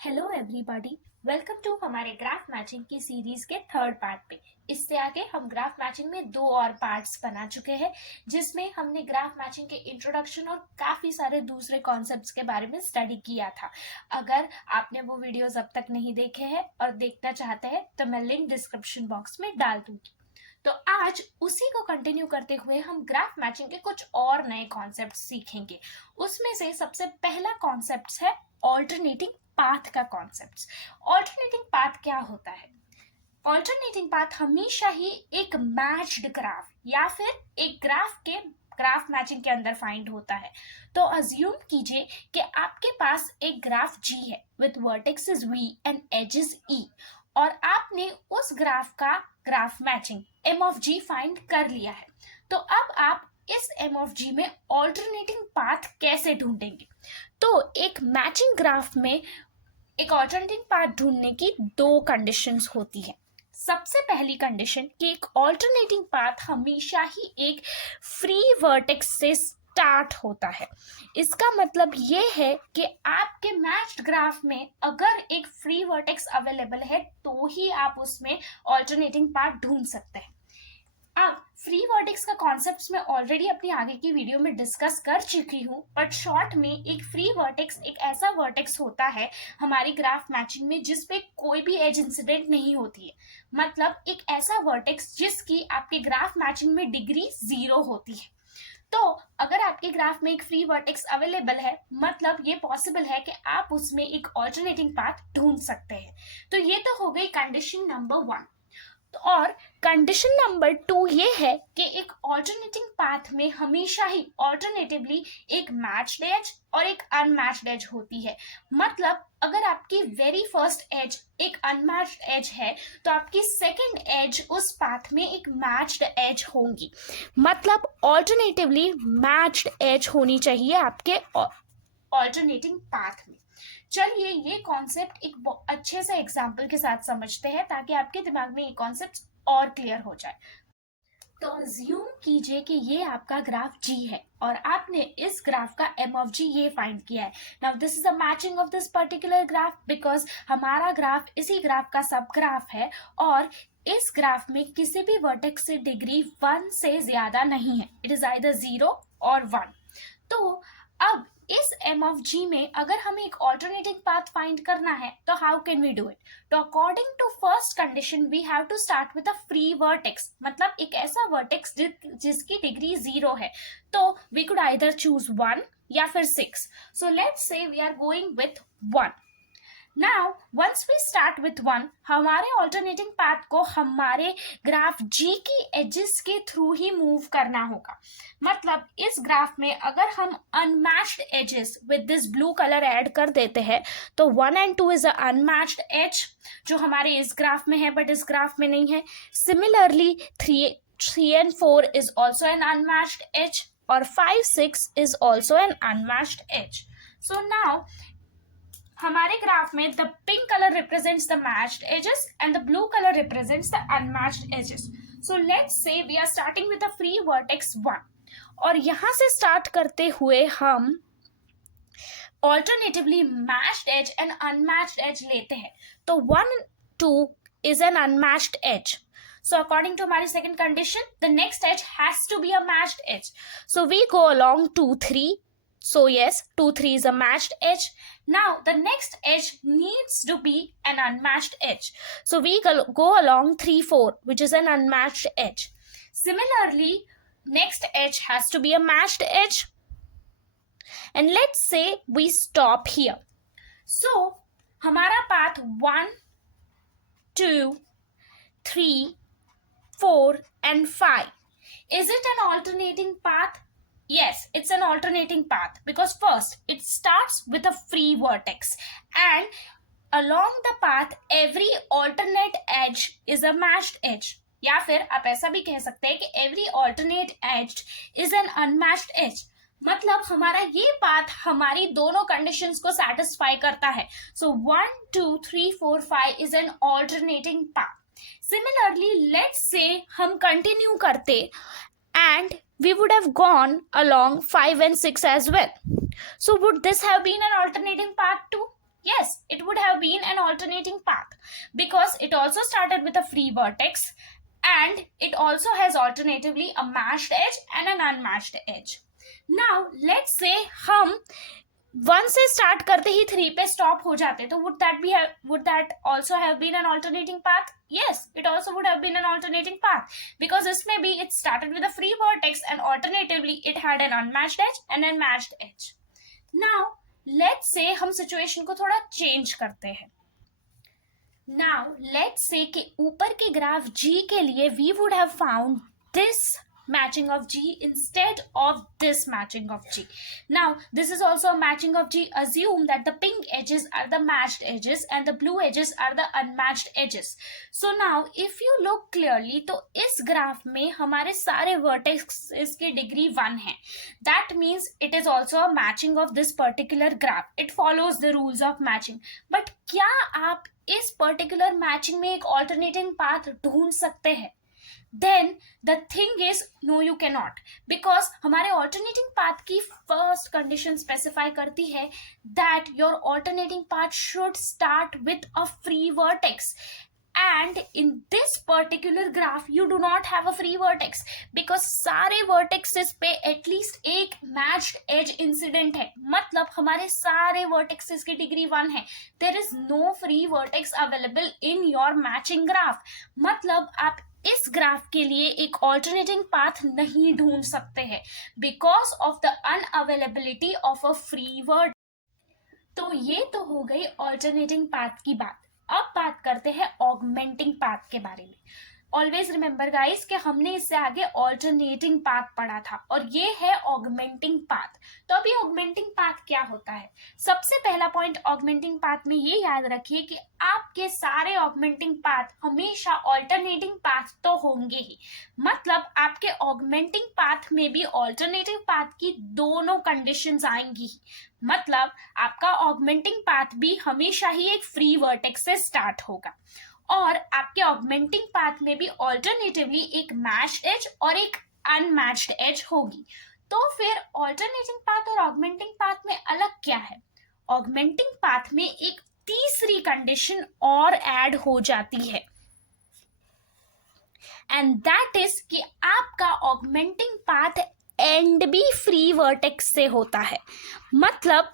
Hello everybody, welcome to हमारे graph matching की series के थर्ड पार्ट पे। इससे आगे हम ग्राफ मैचिंग में दो और पार्ट्स बना चुके हैं, जिसमें हमने ग्राफ मैचिंग के इंट्रोडक्शन और काफी सारे दूसरे कॉन्सेप्ट्स के बारे में स्टडी किया था। अगर आपने वो वीडियोस अब तक नहीं देखे हैं और देखना चाहते हैं तो मैं लिंक डिस्क्रिप्शन बॉक्स में डाल दूंगी। तो आज उसी को कंटिन्यू करते हुए हम ग्राफ मैचिंग के कुछ और नए कॉन्सेप्ट सीखेंगे। उसमें से सबसे पहला कॉन्सेप्ट है ऑल्टरनेटिंग पाथ का कॉन्सेप्ट। ऑल्टरनेटिंग पाथ क्या होता है? ऑल्टरनेटिंग पाथ हमेशा ही एक मैच्ड ग्राफ या फिर एक ग्राफ के ग्राफ मैचिंग के अंदर फाइंड होता है। तो अज्यूम कीजिए कि आपके पास एक ग्राफ G है with vertices V and edges E, और आपने उस ग्राफ का graph matching M of G find कर लिया है। तो अब आप इस M of G में ऑल्टरनेटिंग पाथ कैसे ढूंढेंगे? तो एक मैचिंग ग्राफ में एक ऑल्टरनेटिंग पाथ ढूंढने की दो कंडीशंस होती है। सबसे पहली कंडीशन कि एक ऑल्टरनेटिंग पाथ हमेशा ही एक फ्री वर्टेक्स से स्टार्ट होता है। इसका मतलब ये है कि आपके मैच्ड ग्राफ में अगर एक फ्री वर्टेक्स अवेलेबल है तो ही आप उसमें ऑल्टरनेटिंग पाथ ढूंढ सकते हैं। अब फ्री वर्टेक्स का कॉन्सेप्ट मैं ऑलरेडी अपनी आगे की वीडियो में डिस्कस कर चुकी हूँ, बट शॉर्ट में एक फ्री वर्टेक्स एक ऐसा वर्टेक्स होता है हमारी ग्राफ मैचिंग में जिसपे कोई भी एज इंसिडेंट नहीं होती है। मतलब एक ऐसा वर्टेक्स जिसकी आपके ग्राफ मैचिंग में डिग्री 0 होती है। तो अगर आपके ग्राफ में एक फ्री वर्टेक्स अवेलेबल है, मतलब ये पॉसिबल है कि आप उसमें एक ऑल्टरनेटिंग पाथ ढूंढ सकते हैं। तो ये तो हो गई कंडीशन नंबर 1। और कंडीशन नंबर 2 ये है कि एक ऑल्टरनेटिंग पाथ में हमेशा ही ऑल्टरनेटिवली एक मैच्ड एज और एक अनमैच्ड एज होती है। मतलब अगर आपकी वेरी फर्स्ट एज एक अनमैच्ड एज है तो आपकी सेकंड एज उस पाथ में एक मैच्ड एज होंगी। मतलब ऑल्टरनेटिवली मैच्ड एज होनी चाहिए आपके ऑल्टरनेटिंग पाथ में। चलिए ये कॉन्सेप्ट एक अच्छे से एग्जाम्पल के साथ समझते हैं ताकि आपके दिमाग में ये कॉन्सेप्ट और क्लियर हो जाए। तो अज्यूम कीजिए कि ये आपका ग्राफ G है और आपने इस ग्राफ का M of G ये फाइंड किया है। Now this is the matching of this particular graph because हमारा ग्राफ इसी ग्राफ का सब ग्राफ है और इस ग्राफ में किसी भी वर्टेक्स से डिग्री 1 से ज्यादा नहीं है। इट इज आइदर 0 और 1। तो अब इस M of G में अगर हमें एक ऑल्टरनेटिंग पाथ फाइंड करना है तो how can we do it? तो according to first condition we have to start with a free vertex, मतलब एक ऐसा वर्टेक्स जिसकी डिग्री 0 है। तो वी कुड आइदर चूज 1 या फिर 6। So let's say we are going with 1। Now, once we start with 1, हमारे ऑल्टरनेटिंग पाथ को हमारे ग्राफ G की एजेस के थ्रू ही मूव करना होगा। मतलब इस ग्राफ में अगर हम unmatched edges with this blue colour add कर देते हैं तो 1 and 2 is a unmatched edge जो हमारे इस ग्राफ में है बट इस ग्राफ में नहीं है। Similarly 3 and 4 is also an unmatched edge और 5, 6 is also an unmatched edge. So now हमारे ग्राफ में the pink colour represents the matched edges and the blue colour represents the unmatched edges. So let's say we are starting with the free vertex 1 और यहां से start करते हुए हम alternatively matched edge and unmatched edge लेते हैं। तो 1, 2 is an unmatched edge. So according to हमारी second condition, the next edge has to be a matched edge. So we go along 2, 3. So yes, 2, 3 is a matched edge. Now the next edge needs to be an unmatched edge. So we go along 3, 4, which is an unmatched edge. Similarly, next edge has to be a matched edge. And let's say we stop here. So हमारा path 1, 2, 3, 4 and 5. Is it an alternating path? Yes, it's an alternating path because first it starts with a free vertex and along the path every alternate edge is a matched edge. या फिर आप ऐसा भी कह सकते हैं कि every alternate edge is an unmatched edge. मतलब हमारा ये पाथ हमारी दोनों कंडीशंस को सेटिस्फाई करता है। सो 1, 2, 3, 4, 5 is an alternating path. Similarly let's say हम कंटिन्यू करते and we would have gone along 5 and 6 as well. So would this have been an alternating path too? Yes, it would would have been an alternating path because it also started with a free vertex and it also has alternatively a matched edge and an unmatched edge. Now let's say हम 1 से start करते ही 3 पे stop हो जाते तो would that also have been an alternating path? Yes, it also would have been an alternating path because this may be it started with a free vertex and alternatively it had an unmatched edge and a matched edge. Now let's say हम situation को थोड़ा change करते हैं. Now let's say कि ऊपर के graph G के लिए we would have found this matching of G instead of this matching of G. Now this is also a matching of G. Assume that the pink edges are the matched edges and the blue edges are the unmatched edges. So now if you look clearly तो इस graph में हमारे सारे vertices की degree 1 है. That means it is also a matching of this particular graph. It follows the rules of matching. But क्या आप इस particular matching में एक alternating path ढूंढ सकते हैं? Then the thing is no you cannot because हमारे alternating path की first condition specify करती है that your alternating path should start with a free vertex and in this particular graph you do not have a free vertex because सारे vertices पे at least एक matched edge incident है. मतलब हमारे सारे vertices की डिग्री 1 है. There is no free vertex available in your matching graph. मतलब आप इस ग्राफ के लिए एक ऑल्टरनेटिंग पाथ नहीं ढूंढ सकते हैं because of the unavailability of a free word. तो ये तो हो गई ऑल्टरनेटिंग पाथ की बात. अब बात करते हैं ऑगमेंटिंग पाथ के बारे में. ऑलवेज रिमेंबर गाइस कि हमने इससे आगे ऑल्टरनेटिंग पाथ पढ़ा था और ये है ऑगमेंटिंग पाथ. तो अभी ऑगमेंटिंग पाथ क्या होता है? सबसे पहला पॉइंट ऑगमेंटिंग पाथ में ये याद रखिए कि आपके सारे ऑगमेंटिंग पाथ हमेशा ऑल्टरनेटिंग पाथ तो होंगे ही. मतलब आपके ऑगमेंटिंग पाथ में भी ऑल्टरनेटिव पाथ की दोनों कंडीशंस आएंगी ही. मतलब आपका ऑगमेंटिंग पाथ भी हमेशा ही एक फ्री वर्टेक्स से स्टार्ट होगा और आपके ऑगमेंटिंग पाथ में भी ऑल्टरनेटिवली एक मैच्ड एज और एक अनमैच्ड एज होगी. तो फिर ऑल्टरनेटिंग पाथ और ऑगमेंटिंग पाथ में अलग क्या है? ऑगमेंटिंग पाथ में एक तीसरी कंडीशन और ऐड हो जाती है एंड दैट इज कि आपका ऑगमेंटिंग पाथ एंड भी फ्री वर्टेक्स से होता है. मतलब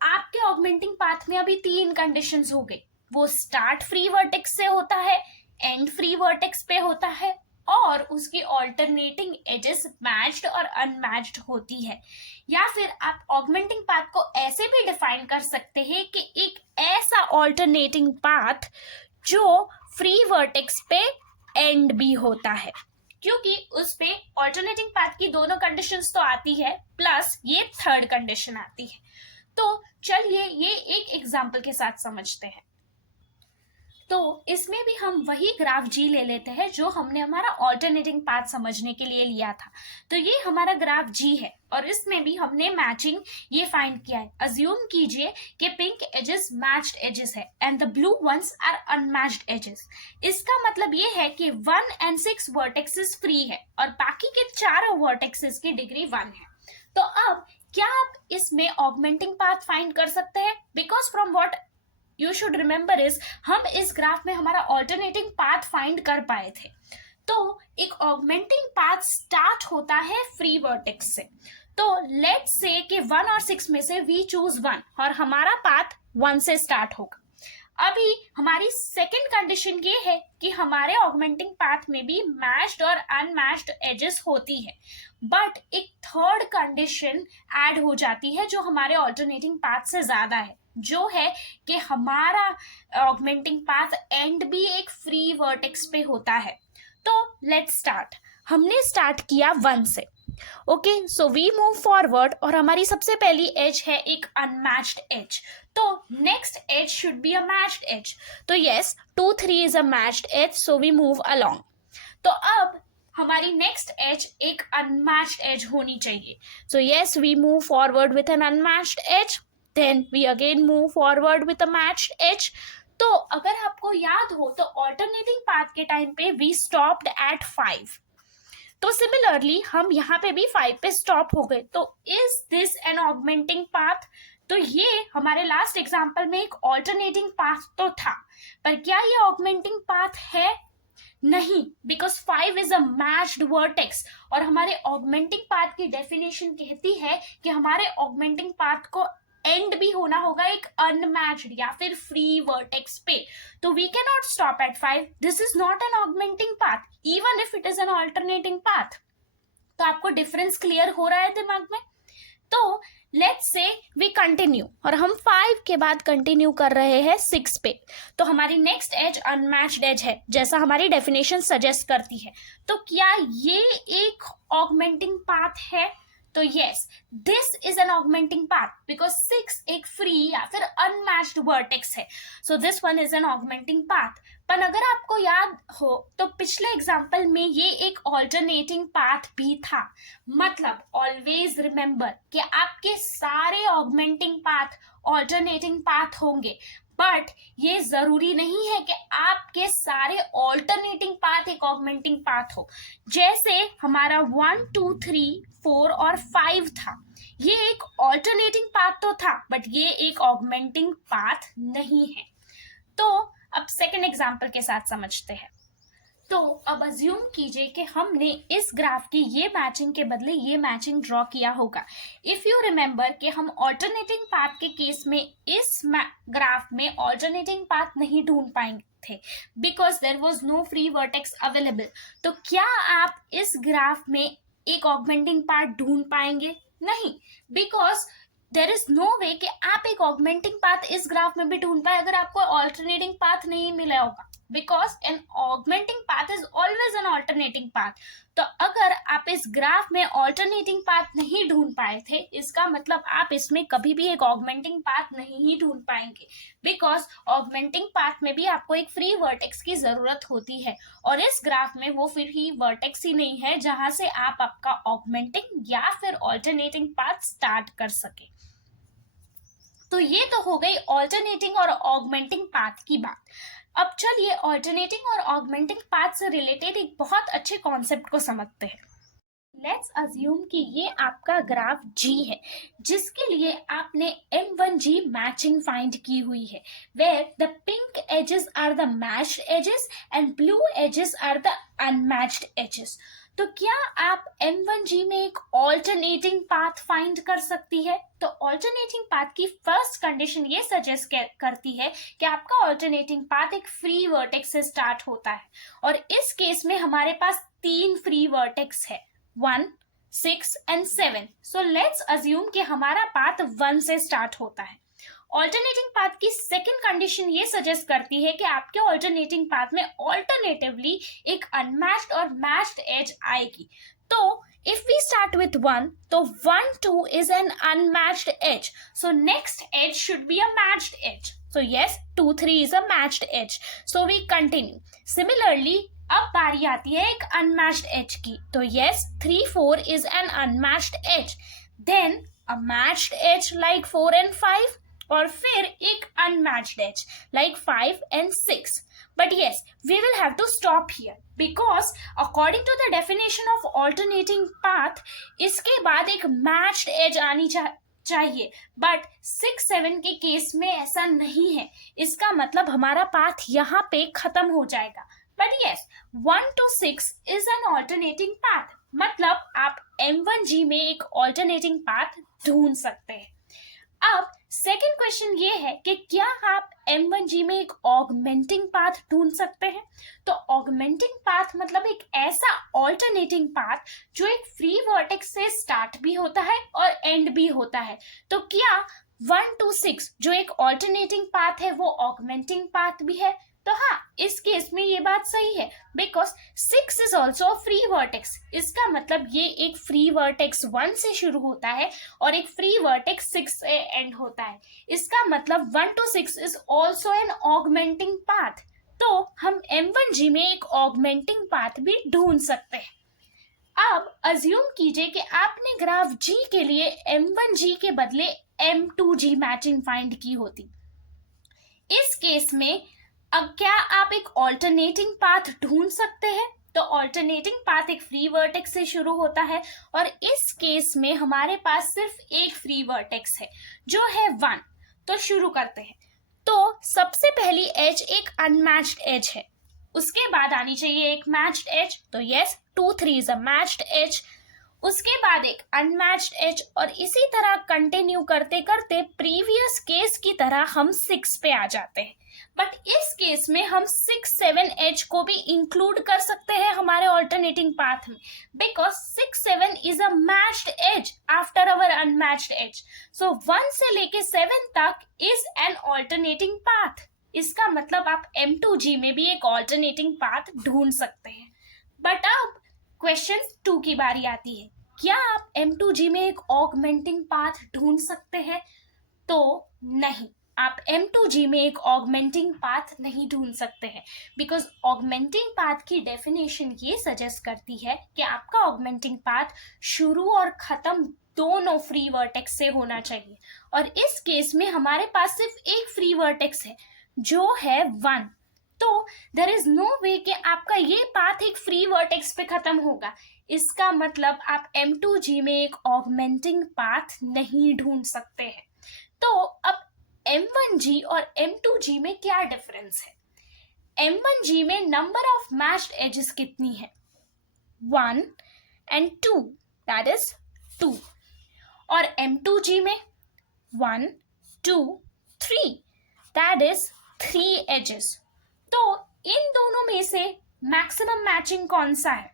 आपके ऑगमेंटिंग पाथ में अभी 3 कंडीशंस हो गई. वो स्टार्ट फ्री वर्टेक्स से होता है, एंड फ्री वर्टेक्स पे होता है और उसकी ऑल्टरनेटिंग एजेस मैच्ड और अनमैच्ड होती है. या फिर आप ऑगमेंटिंग पाथ को ऐसे भी डिफाइन कर सकते हैं कि एक ऐसा ऑल्टरनेटिंग पाथ जो फ्री वर्टेक्स पे एंड भी होता है क्योंकि उस पे ऑल्टरनेटिंग पाथ की दोनों कंडीशंस तो आती है प्लस ये थर्ड कंडीशन आती है. तो चलिए ये एक एग्जांपल के साथ समझते हैं. तो इसमें भी हम वही ग्राफ जी ले लेते हैं जो हमने हमारा ऑल्टरनेटिंग पाथ समझने के लिए लिया था. तो ये हमारा ग्राफ जी है और इसमें भी हमने मैचिंग ये फाइंड किया है. अज्यूम कीजिए कि पिंक एजेस मैच्ड एजेस है and the blue ones are unmatched edges. इसका मतलब ये है कि 1 and 6 वर्टेक्सेस फ्री है और बाकी के 4 वर्टेक्सेस की डिग्री 1 है. तो अब क्या आप इसमें ऑगमेंटिंग पाथ फाइंड कर सकते हैं? Because from what you should remember is हम इस ग्राफ में हमारा ऑल्टरनेटिंग पाथ फाइंड कर पाए थे. तो एक ऑगमेंटिंग पाथ स्टार्ट होता है फ्री वर्टेक्स से. तो लेट्स से कि 1 और 6 में से वी चूज 1 और हमारा पाथ 1 से स्टार्ट होगा. अभी हमारी सेकेंड कंडीशन ये है कि हमारे ऑगमेंटिंग पाथ में भी मैच्ड और अनमैच्ड एजेस होती है बट एक थर्ड कंडीशन ऐड हो जाती है जो हमारे ऑल्टरनेटिंग पाथ से ज्यादा है जो है कि हमारा ऑगमेंटिंग पाथ एंड भी एक फ्री वर्टेक्स पे होता है. तो लेट्स स्टार्ट. हमने स्टार्ट किया 1 से. Okay so we move forward और हमारी सबसे पहली एज है एक अनमैच्ड एज. तो next edge should be a matched edge. तो yes 2 3 is a matched edge so we move along. तो अब हमारी नेक्स्ट एज एक अनमैच्ड एज होनी चाहिए. So yes we move forward with an unmatched edge. Then we again move forward with a matched edge. तो अगर आपको याद हो तो ऑल्टरनेटिंग पाथ के टाइम पे we stopped at 5. तो सिमिलरली हम यहाँ पे भी 5 पे स्टॉप हो गए. तो is this an augmenting path? तो ये हमारे लास्ट एग्जांपल में एक ऑल्टरनेटिंग पाथ तो था, पर क्या ये ऑगमेंटिंग पाथ है? नहीं, because 5 is a matched vertex, और हमारे ऑगमेंटिंग पाथ की डेफिनेशन कहती है कि हमारे ऑगमेंटिंग पाथ को एंड भी होना होगा एक अनमैच्ड या फिर फ्री वर्टेक्स पे। तो we can not stop at 5, this is not an augmenting path even if it is an alternating path. तो आपको डिफरेंस क्लियर हो रहा है दिमाग में? तो लेट्स से वी कंटिन्यू, और हम 5 के बाद कंटिन्यू कर रहे हैं 6 पे। तो हमारी नेक्स्ट एज अनमैच्ड एज है, जैसा हमारी डेफिनेशन सजेस्ट करती है। तो क्या ये एक ऑगमेंटिंग पाथ है? तो yes, this is an augmenting path because 6 एक फ्री या फिर अनमैच्ड वर्टेक्स है, so this one is an augmenting path. पर अगर आपको याद हो तो पिछले एग्जाम्पल में ये एक ऑल्टरनेटिंग पाथ भी था। मतलब ऑलवेज रिमेंबर कि आपके सारे ऑगमेंटिंग पाथ ऑल्टरनेटिंग पाथ होंगे, बट ये जरूरी नहीं है कि आपके सारे ऑल्टरनेटिंग पाथ एक ऑगमेंटिंग पाथ हो। जैसे हमारा 1 2 3 4 और 5 था, ये एक ऑल्टरनेटिंग पाथ तो था, बट ये एक ऑगमेंटिंग पाथ नहीं है। तो अब सेकेंड एग्जाम्पल के साथ समझते हैं। तो अब अज्यूम कीजिए कि हमने इस ग्राफ की ये मैचिंग के बदले ये मैचिंग ड्रॉ किया होगा। इफ यू रिमेंबर कि हम ऑल्टरनेटिंग पाथ के केस में इस ग्राफ में ऑल्टरनेटिंग पाथ नहीं ढूंढ पाएंगे थे because there was no free vertex available. तो क्या आप इस ग्राफ में एक ऑगमेंटिंग पाथ ढूंढ पाएंगे? नहीं, बिकॉज देर इज नो वे कि आप एक ऑगमेंटिंग पाथ इस ग्राफ में भी ढूंढ पाए अगर आपको ऑल्टरनेटिंग पाथ नहीं मिला होगा, because an augmenting path is always an alternating path. तो अगर आप इस ग्राफ में ऑल्टरनेटिंग पाथ नहीं ढूंढ पाए थे, इसका मतलब आप इसमें कभी भी एक ऑगमेंटिंग पाथ नहीं ही ढूंढ पाएंगे, बिकॉज ऑगमेंटिंग पाथ में भी आपको एक फ्री वर्टेक्स की जरूरत होती है, और इस ग्राफ में वो फ्री वर्टेक्स ही नहीं है जहां से आप आपका ऑगमेंटिंग या फिर ऑल्टरनेटिंग पाथ स्टार्ट कर सके। तो ये तो हो गई ऑल्टरनेटिंग और ऑगमेंटिंग पाथ की बात। अब चलिए ऑल्टरनेटिंग और ऑगमेंटिंग पाथ से रिलेटेड एक बहुत अच्छे कॉन्सेप्ट को समझते हैं। लेट्स अज्यूम कि ये आपका ग्राफ G है, जिसके लिए आपने M1G मैचिंग फाइंड की हुई है, where the pink edges are the matched edges and blue edges are the unmatched edges. तो क्या आप M1G में एक ऑल्टरनेटिंग पाथ फाइंड कर सकती है? तो ऑल्टरनेटिंग पाथ की फर्स्ट कंडीशन ये सजेस्ट करती है कि आपका ऑल्टरनेटिंग पाथ एक फ्री वर्टेक्स से स्टार्ट होता है, और इस केस में हमारे पास 3 फ्री वर्टेक्स है, 1 6 एंड 7। सो लेट्स अज्यूम कि हमारा पाथ 1 से स्टार्ट होता है। ऑल्टरनेटिंग पाथ की सेकेंड कंडीशन ये सजेस्ट करती है कि आपके ऑल्टरनेटिंग पाथ में ऑल्टरनेटिवली एक अनमैच्ड और मैच्ड एज आएगी। तो if we start with 1, तो 1 2 is an unmatched edge, so next edge should be a matched edge. So yes, 2 3 is a matched edge, so we continue. Similarly, अब बारी आती है एक अनमैच्ड एज की, तो yes, 3 4 is an unmatched edge, then a matched edge like 4 and 5, और फिर एक unmatched as like 5 and 6. But yes, we will have to stop here because according to the definition of alternating path, इसके बाद एक matched edge आनी चाहिए, but 6 7 के case में ऐसा नहीं है। इसका मतलब हमारा पाथ यहाँ पे खत्म हो जाएगा। But yes, 1 to 6 is an alternating path, मतलब आप M1G में एक alternating path ढूंढ सकते हैं। अब सेकेंड क्वेश्चन ये है कि क्या आप M1G में एक ऑगमेंटिंग पाथ ढूंढ सकते हैं? तो ऑगमेंटिंग पाथ मतलब एक ऐसा ऑल्टरनेटिंग पाथ जो एक फ्री वर्टेक्स से स्टार्ट भी होता है और एंड भी होता है। तो क्या 1 to 6 जो एक ऑल्टरनेटिंग पाथ है वो ऑगमेंटिंग पाथ भी है? तो हाँ, इस केस में ये बात सही है, because 6 is also a free vertex. इसका मतलब ये एक फ्री वर्टेक्स 1 से शुरू होता है और एक फ्री वर्टेक्स 6 से एंड होता है। इसका मतलब 1 to 6 is also N augmenting path. तो हम M1G में एक ऑगमेंटिंग पाथ भी ढूंढ सकते हैं। अब अज्यूम कीजिए कि आपने ग्राफ G के लिए M1G के बदले M2G मैचिंग फाइंड की होती। इस केस में अब क्या आप एक ऑल्टरनेटिंग पाथ ढूंढ सकते हैं? तो ऑल्टरनेटिंग पाथ एक फ्री वर्टेक्स से शुरू होता है और इस केस में हमारे पास सिर्फ एक फ्री वर्टेक्स है जो है 1। तो शुरू करते हैं। तो सबसे पहली एज एक अनमैच्ड एज है, उसके बाद आनी चाहिए एक मैच्ड एज। तो yes, 2 3 is a matched edge. उसके बाद एक अनमैच्ड एज और इसी तरह कंटिन्यू करते करते प्रीवियस केस की तरह हम 6 पे आ जाते हैं। बट इस केस में हम 6 7 एज को भी इंक्लूड कर सकते हैं हमारे ऑल्टरनेटिंग पाथ में, because 6 7 is a matched edge after our unmatched edge. So 1 से लेके 7 तक इज एन ऑल्टरनेटिंग पाथ। इसका मतलब आप M2G में भी एक ऑल्टरनेटिंग पाथ ढूंढ सकते हैं। बट अब क्वेश्चन 2 की बारी आती है, क्या आप M2G में एक ऑगमेंटिंग पाथ ढूंढ सकते हैं? तो नहीं, आप M2G में एक ऑगमेंटिंग पाथ नहीं ढूंढ सकते हैं, बिकॉज ऑगमेंटिंग पाथ की डेफिनेशन ये सजेस्ट करती है कि आपका ऑगमेंटिंग पाथ शुरू और खत्म दोनों फ्री वर्टेक्स से होना चाहिए, और इस केस में हमारे पास सिर्फ एक फ्री वर्टेक्स है जो है 1। तो देयर इज नो वे कि आपका ये पाथ एक फ्री वर्टेक्स पे खत्म होगा। इसका मतलब आप M2G में एक ऑगमेंटिंग पाथ नहीं ढूंढ सकते हैं। तो अब M1G और M2G में क्या डिफरेंस है? M1G में नंबर ऑफ मैच्ड एजेस कितनी है? 1 and 2, that is 2। और M2G में 1 2 3, that is 3 edges। तो इन दोनों में से मैक्सिमम मैचिंग कौन सा है?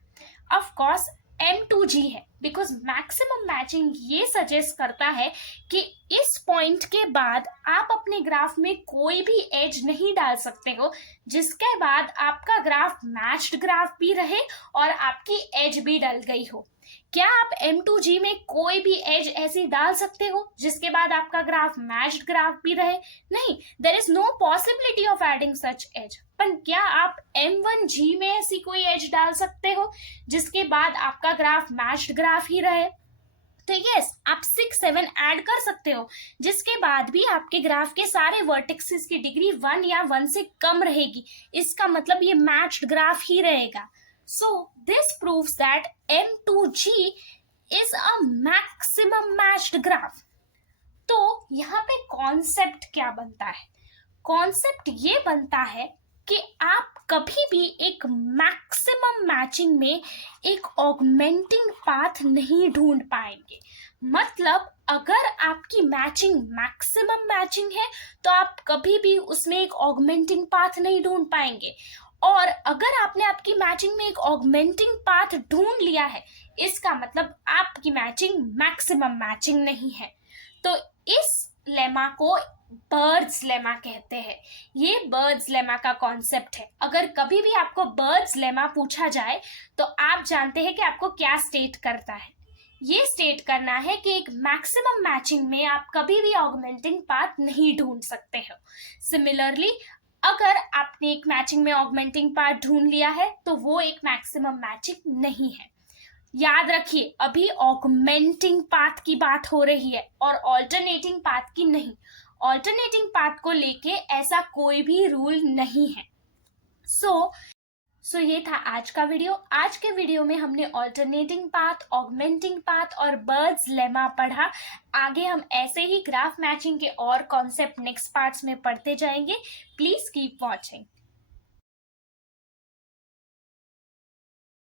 ऑफ कोर्स M2G है, बिकॉज मैक्सिमम मैचिंग ये सजेस्ट करता है कि इस पॉइंट के बाद आप अपने ग्राफ में कोई भी एज नहीं डाल सकते हो जिसके बाद आपका ग्राफ मैच्ड ग्राफ भी रहे और आपकी एज भी डल गई हो। क्या आप M2G में कोई भी एज ऐसी डाल सकते हो जिसके बाद आपका ग्राफ मैच्ड ग्राफ भी रहे? नहीं, there is no possibility of adding such edge. पर क्या आप M1G में ऐसी कोई एज डाल सकते हो जिसके बाद आपका ग्राफ मैच्ड ग्राफ ही रहे? तो यस, आप 6 7 ऐड कर सकते हो जिसके बाद भी आपके ग्राफ के सारे वर्टेक्सेस की डिग्री 1 या 1 से कम रहेगी। इसका मतलब ये मैच्ड ग्राफ ही रहेगा। So this proves that M2G is a maximum matched graph। तो यहाँ पे कॉन्सेप्ट क्या बनता है? कॉन्सेप्ट ये बनता है कि आप कभी भी एक मैक्सिमम मैचिंग में एक ऑगमेंटिंग पाथ नहीं ढूंढ पाएंगे। मतलब अगर आपकी मैचिंग मैक्सिमम मैचिंग है तो आप कभी भी उसमें एक ऑगमेंटिंग पाथ नहीं ढूंढ पाएंगे, और अगर आपने आपकी मैचिंग में एक ऑगमेंटिंग पाथ ढूंढ लिया है इसका मतलब आपकी मैचिंग मैक्सिमम मैचिंग नहीं है। तो इस लेमा को बर्ड्स लेमा कहते हैं। ये बर्ड्स लेमा का कॉन्सेप्ट है। अगर कभी भी आपको बर्ड्स लेमा पूछा जाए तो आप जानते हैं कि आपको क्या स्टेट करता है। ये स्टेट करना है कि एक मैक्सिमम मैचिंग में आप कभी भी ऑगमेंटिंग पाथ नहीं ढूंढ सकते हो। सिमिलरली अगर आपने एक मैचिंग में ऑगमेंटिंग पाथ ढूंढ लिया है तो वो एक मैक्सिमम मैचिंग नहीं है। याद रखिए, अभी ऑगमेंटिंग पाथ की बात हो रही है और ऑल्टरनेटिंग पाथ की नहीं। ऑल्टरनेटिंग पाथ को लेके ऐसा कोई भी रूल नहीं है। सो ये था आज का वीडियो। आज के वीडियो में हमने ऑल्टरनेटिंग पाथ, ऑगमेंटिंग पाथ और बर्ड्स लेमा पढ़ा। आगे हम ऐसे ही ग्राफ मैचिंग के और कॉन्सेप्ट नेक्स्ट पार्ट्स में पढ़ते जाएंगे। Please keep watching.